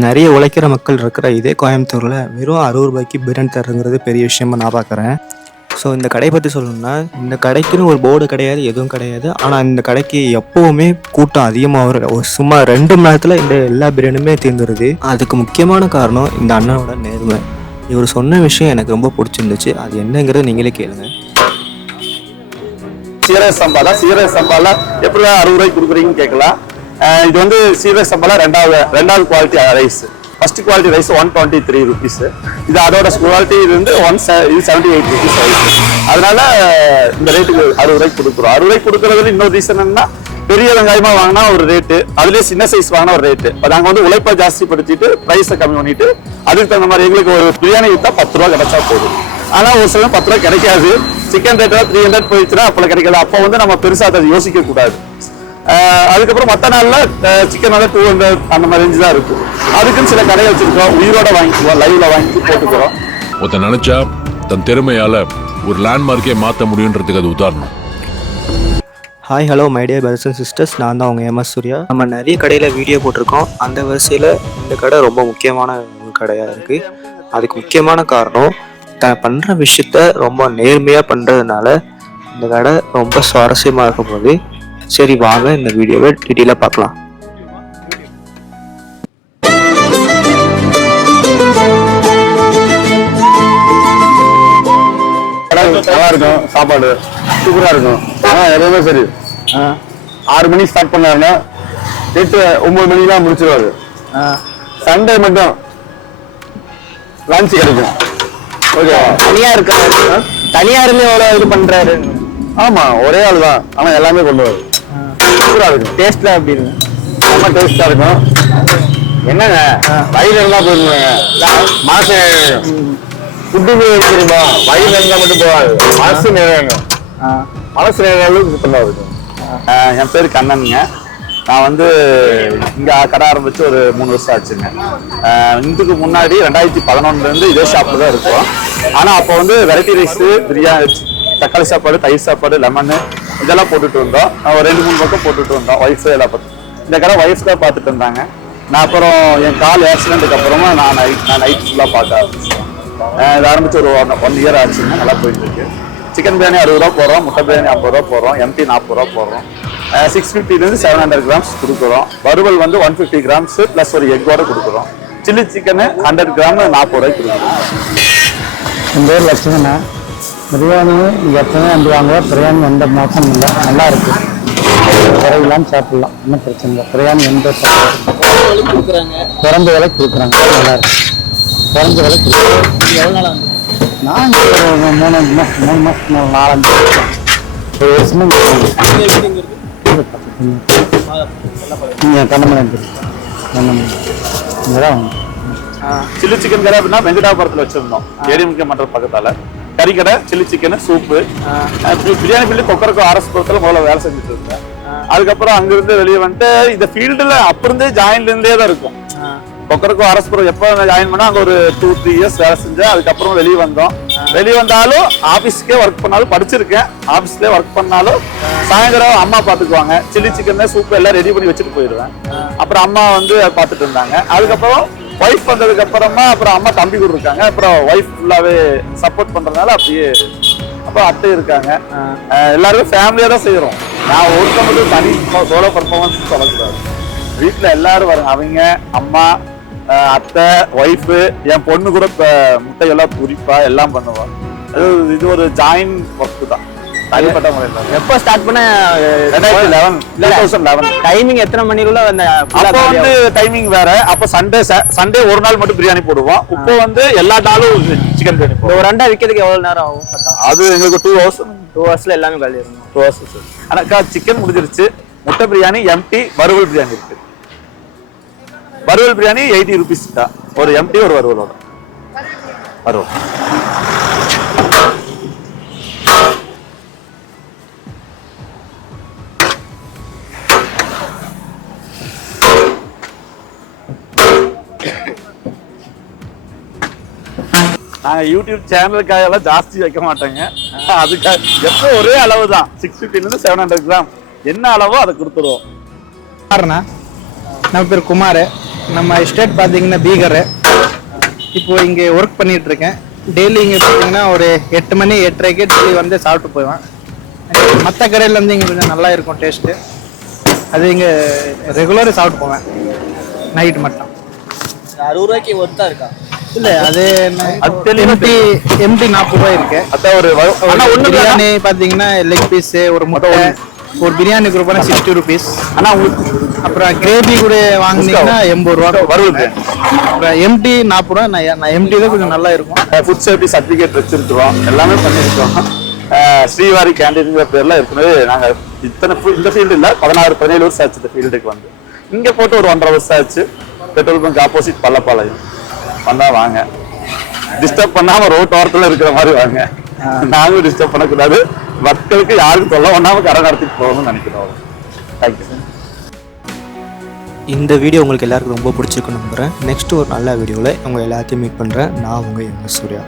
நிறைய உழைக்கிற மக்கள் இருக்கிற இதே கோயம்புத்தூரில் வெறும் அறுபது ரூபாய்க்கு பிரியாணி தருங்கிறது பெரிய விஷயமா நான் பார்க்குறேன் ஸோ இந்த கடை பற்றி சொல்லணும்னா இந்த கடைக்குன்னு ஒரு போர்டு கிடையாது எதுவும் கிடையாது. ஆனால் இந்த கடைக்கு எப்போவுமே கூட்டம் அதிகமாக வரும் ஒரு சும்மா ரெண்டு மணி நேரத்தில் இந்த எல்லா பிரியாணியுமே தீர்ந்துருது அதுக்கு முக்கியமான காரணம் இந்த அண்ணனோட நேர்மை. இவர் சொன்ன விஷயம் எனக்கு ரொம்ப பிடிச்சிருந்துச்சு. அது என்னங்கிறத நீங்களே கேளுங்க. சீரக சம்பாலா சீரக சம்பாலா எப்படி அறுபது ரூபாய்க்கு கொடுக்குறீங்கன்னு கேட்கலாம். இது வந்து சீரக சம்பளம் ரெண்டாவது ரெண்டாவது quality rice first quality rice one twenty three rupees இது அதோட குவாலிட்டி இது வந்து ஒன் இது செவன்டி எயிட் ருபீஸ் ரைஸ் அதனால இந்த ரேட்டுக்கு அறுபது ரூபாய்க்கு கொடுக்குறோம். அறுபது ரூபாய்க்கு கொடுக்குறதுல இன்னொரு ரீசன் என்னன்னா பெரிய வெங்காயமா வாங்கினா ஒரு ரேட்டு அதுலேயே சின்ன சைஸ் வாங்கினா ஒரு ரேட்டு நாங்கள் வந்து உழைப்பை ஜாஸ்தி படுத்திட்டு ப்ரைஸை கம்மி பண்ணிட்டு அதுக்கு தகுந்த மாதிரி எங்களுக்கு ஒரு பிரியாணி விற்றா பத்து ரூபா கிடைச்சா போதும். ஆனால் ஒரு சில பத்து ரூபா கிடைக்காது. சிக்கன் ரேட் த்ரீ ஹண்ட்ரட் போயிடுச்சுன்னா அப்போ கிடைக்காது அப்போ வந்து நம்ம பெருசாக அதை யோசிக்க கூடாது அதுக்கப்புறம் மற்ற நாள்ல சிக்கன் வந்து டூ ஹண்ட்ரட் அந்த மாதிரி ரேஞ்சு தான் இருக்கும். அதுக்குன்னு சில கடை வச்சிருக்கோம். உயிரோட வாங்கிக்குவோம். லைவ்ல வாங்கி போட்டுக்கிறோம். ஒருத்தன் நினைச்சா தன் திறமையால ஒரு லேண்ட்மார்க்கே மாத்த முடியுன்றதுக்கு அது உதாரணம். Hi hello my dear brothers and sisters நான் தான் உங்கள் எம்எஸ் சூர்யா. நம்ம நிறைய கடையில் வீடியோ போட்டிருக்கோம். அந்த வரிசையில் இந்த கடை ரொம்ப முக்கியமான ஒரு கடையாக இருக்குது அதுக்கு முக்கியமான காரணம் தான் பண்ணுற விஷயத்த ரொம்ப நேர்மையாக பண்ணுறதுனால இந்த கடை ரொம்ப சுவாரஸ்யமாக இருக்கும் போது சரி வாங்க இந்த வீடியோவை டீட்டெயிலாக பார்க்கலாம். நல்லா இருக்கும் சாப்பாடு. சூப்பரா இருக்கும். ஆனா எதுவுமே சரி. ஆஹ் ஆறு மணிக்கு ஸ்டார்ட் பண்ணாருன்னா எட்டு ஒன்பது மணிக்கெல்லாம் முடிச்சிருவாரு. சண்டே மட்டும் லஞ்ச் கிடைக்கும். ஓகே தனியா இருக்காரு. தனியா இருந்து எவ்வளவு இது பண்றாரு. ஆமா ஒரே ஆள் தான் ஆனா எல்லாமே கொண்டு வரும் சூப்பரா இருக்கும் டேஸ்ட்ல அப்படி இருக்கு? ரொம்ப டேஸ்டா இருக்கும். என்னங்க? வயிறு இருந்தா போயிருந்தாங்க மாசம் ஃபுட்டு தெரியுமா? வயிறு இருந்தா மட்டும் போகாது. மனசு நிறையணும். மனசு நிறைய அளவுக்கு சுத்தமா இருக்கும். என் பேர் கண்ணனுங்க. நான் வந்து இங்க கடை ஆரம்பிச்சு ஒரு மூணு வருஷம் ஆச்சுங்க. இதுக்கு முன்னாடி ரெண்டாயிரத்தி பதினொன்னுல இருந்து இதே ஷாப்ல தான் இருக்கோம். ஆனா அப்போ வந்து வெரைட்டி ரைஸ் பிரியாணி தக்காளி சாப்பாடு தயிர் சாப்பாடு லெமனு இதெல்லாம் போட்டுட்டு இருந்தோம் ஒரு ரெண்டு மூணு பக்கம் போட்டுட்டு இருந்தோம் ஒய்ஃப் எல்லாம் பார்த்து இந்த கடை ஒய்ஃப் தான் பார்த்துட்டு இருந்தாங்க. நான் அப்புறம் என் கால் ஆக்சிடென்ட்டுக்கு அப்புறமா நான் நைட் நான் நைட் ஃபுல்லாக பார்க்க ஆரம்பிச்சேன் இது ஆரம்பிச்சு ஒரு ஒன் ஒன் இயர் ஆச்சுன்னா நல்லா போயிட்டு இருக்கு சிக்கன் பிரியாணி அறுபது ரூபா போடுறோம். முட்டை பிரியாணி ஐம்பது ரூபா போடுறோம். எம்டி நாற்பது ரூபா போடுறோம். சிக்ஸ் ஃபிஃப்டிலேருந்து செவன் ஹண்ட்ரட் கிராம்ஸ் கொடுக்குறோம். வறுவல் வந்து ஒன் ஃபிஃப்டி கிராம்ஸ் ப்ளஸ் ஒரு எக்கோட கொடுக்குறோம். சில்லி சிக்கனு ஹண்ட்ரட் கிராம் நாற்பது ரூபாய்க்கு கொடுக்குறோம். என் பேர் லட்சுமணா பிரியாணி எப்பவுமே வந்து வாங்குவோம் பிரியாணி எந்த மோசமும் இல்லை. நல்லா இருக்கு. குறையிலாம் சாப்பிடலாம். ஒன்றும் பிரச்சனை இல்லை. பிரியாணி எந்த குறைந்த விலை கொடுக்குறாங்க. நல்லா இருக்கு. குறைஞ்ச விலை கொடுக்குறாங்க. நான் மூணு மாசம் மூணு மாசம் நாலஞ்சு. ஒரு வருஷமா இங்கே கண்ணமலை கண்ணமலை இங்கே தான் வாங்க. சில்லி சிக்கன் கடை அப்படின்னா வெங்கடாபுரத்தில் வச்சிருந்தோம். ஏடிஎம்கே மன்ற பக்கத்தால. கறிக்கடை சில்லி சிக்கன் சூப்பு பிரியாணி பில்லி கொக்கரக்கோ அரசு புறத்துல முதல்ல வேலை செஞ்சுட்டு இருந்தேன். அதுக்கப்புறம் அங்கிருந்து வெளியே வந்துட்டு இந்த ஃபீல்டில் அப்பிருந்தே இருந்தே தான் இருக்கும். கொக்கரக்கோ அரசுபுரம் எப்போ ஜாயின் பண்ணால் அங்கே ஒரு டூ த்ரீ இயர்ஸ் வேலை செஞ்சேன். அதுக்கப்புறம் வெளியே வந்தோம். வெளியே வந்தாலும் ஆஃபீஸ்க்கே ஒர்க் பண்ணாலும் படிச்சிருக்கேன். ஆஃபீஸ்லேயே ஒர்க் பண்ணாலும் சாயந்தரம் அம்மா பார்த்துக்குவாங்க சில்லி சிக்கன் சூப்பு எல்லாம் ரெடி பண்ணி வச்சுட்டு போயிடுவேன். அப்புறம் அம்மா வந்து பார்த்துட்டு இருந்தாங்க. அதுக்கப்புறம் ஒய்ஃப் வந்ததுக்கு அப்புறமா அப்புறம் அம்மா தம்பி கூட இருக்காங்க. அப்புறம் ஒய்ஃப் ஃபுல்லாவே சப்போர்ட் பண்றதுனால அப்படியே அப்புறம் அத்தை இருக்காங்க. எல்லாருமே ஃபேமிலியா தான் செய்யறோம் நான் ஒருத்த மட்டும் தனி சோலோ பர்ஃபார்மன்ஸ் சொல்லக்கூடாது. வீட்டுல எல்லாரும் வராங்க அவங்க அம்மா அத்தை ஒய்ஃபு என் பொண்ணு கூட இப்ப முட்டையெல்லாம் குறிப்பா எல்லாம் பண்ணுவா. அது இது ஒரு ஜாயின் ஒர்க் தான். தனிப்பட்ட முறையில் எப்போ ஸ்டார்ட் பண்ண ரெண்டாயிரத்தி லெவன் தௌசண்ட் லெவன் டைமிங் எத்தனை மணிக்குள்ள அந்த அப்போ வந்து டைமிங் வேற. அப்போ சண்டே சண்டே ஒரு நாள் மட்டும் பிரியாணி போடுவோம். இப்போ வந்து எல்லா நாளும் சிக்கன் பிரியாணி ஒரு ரெண்டா விற்கிறதுக்கு எவ்வளவு நேரம் ஆகும்? அது எங்களுக்கு டூ ஹவர்ஸ் டூ ஹவர்ஸ்ல எல்லாமே காலி இருக்கும் டூ ஹவர்ஸ் ஆனாக்கா சிக்கன் முடிஞ்சிருச்சு. முட்டை பிரியாணி எம்டி வறுவல் பிரியாணி இருக்கு. வறுவல் பிரியாணி எயிட்டி ருபீஸ் தான் ஒரு எம்டி ஒரு வறுவலோட. வறுவல். நாங்க யூடியூப் சேனலுக்காக எல்லாம் ஜாஸ்தி வைக்க மாட்டோங்க. அதுக்காக எப்போ ஒரே அளவு தான் சிக்ஸ் ஃபிஃப்டிலேருந்து செவன் ஹண்ட்ரட் கிராம் என்ன அளவோ அதை கொடுத்துருவோம். குமார்ண்ணா நம்ம பேர் குமார். நம்ம எஸ்டேட் பார்த்தீங்கன்னா பீகர். இப்போ இங்கே ஒர்க் பண்ணிட்டு இருக்கேன். டெய்லி இங்கே பார்த்தீங்கன்னா ஒரு எட்டு மணி எட்டரைக்கு டெய்லி வந்து சாப்பிட்டு போவேன். மற்ற கடையில் வந்து இங்கே கொஞ்சம் நல்லா இருக்கும் டேஸ்ட்டு அது இங்கே ரெகுலராக சாப்பிட்டு போவேன். நைட் மட்டும். அறுபது ரூபாய்க்கு ஒர்த்தா இருக்கா? இல்லை அது எம்டி எம்டி நாற்பது ரூபாய் இருக்கு. அதான் ஒரு பிரியாணி பார்த்தீங்கன்னா லெக் பீஸ் ஒரு முட்டை ஒரு பிரியாணி குரூப்பான சிக்ஸ்டி ருபீஸ் ஆனா அப்புறம் கிரேவி கூட வாங்குனீங்கன்னா எண்பது ரூபா. பிரியாணி. அப்புறம் எம்டி நாற்பது ரூபா நான் எம்டி தான் கொஞ்சம் நல்லா இருக்கும். ஃபுட் சேஃப்டி சர்டிஃபிகேட் வச்சிருக்கிறோம்? எல்லாமே பண்ணியிருக்கோம் ஸ்ரீவாரி கேண்டீன்ங்கிற பேர்ல ஏற்கனவே நாங்க இத்தனை இந்த ஃபீல்டு இல்ல பதினாறு பதினேழு வருஷம் ஆச்சு இந்த ஃபீல்டுக்கு வந்து. இங்க போட்டு ஒரு ஒன்றரை வருஷம் ஆச்சு. Petrol bunk opposite Pallapalayam. வந்தா வாங்க. டிஸ்டர்ப் பண்ணாம ரோட் ஓரத்துல இருக்கிற மாதிரி வாங்க. நாங்களும் டிஸ்டர்ப் பண்ணக்கூடாது. மக்களுக்கு யாருக்கும் தொல்லை பண்ணாம கடை நடத்திட்டு போகணும்னு நினைக்கிறோம். தேங்க்யூ சார் இந்த வீடியோ உங்களுக்கு எல்லாருக்கும் ரொம்ப பிடிச்சிருக்குன்னு நம்புகிறேன் நெக்ஸ்ட் ஒரு நல்ல வீடியோவில் உங்கள் எல்லாத்தையும் மீட் பண்ணுறேன் நான் உங்கள் எம் எஸ் சூர்யா.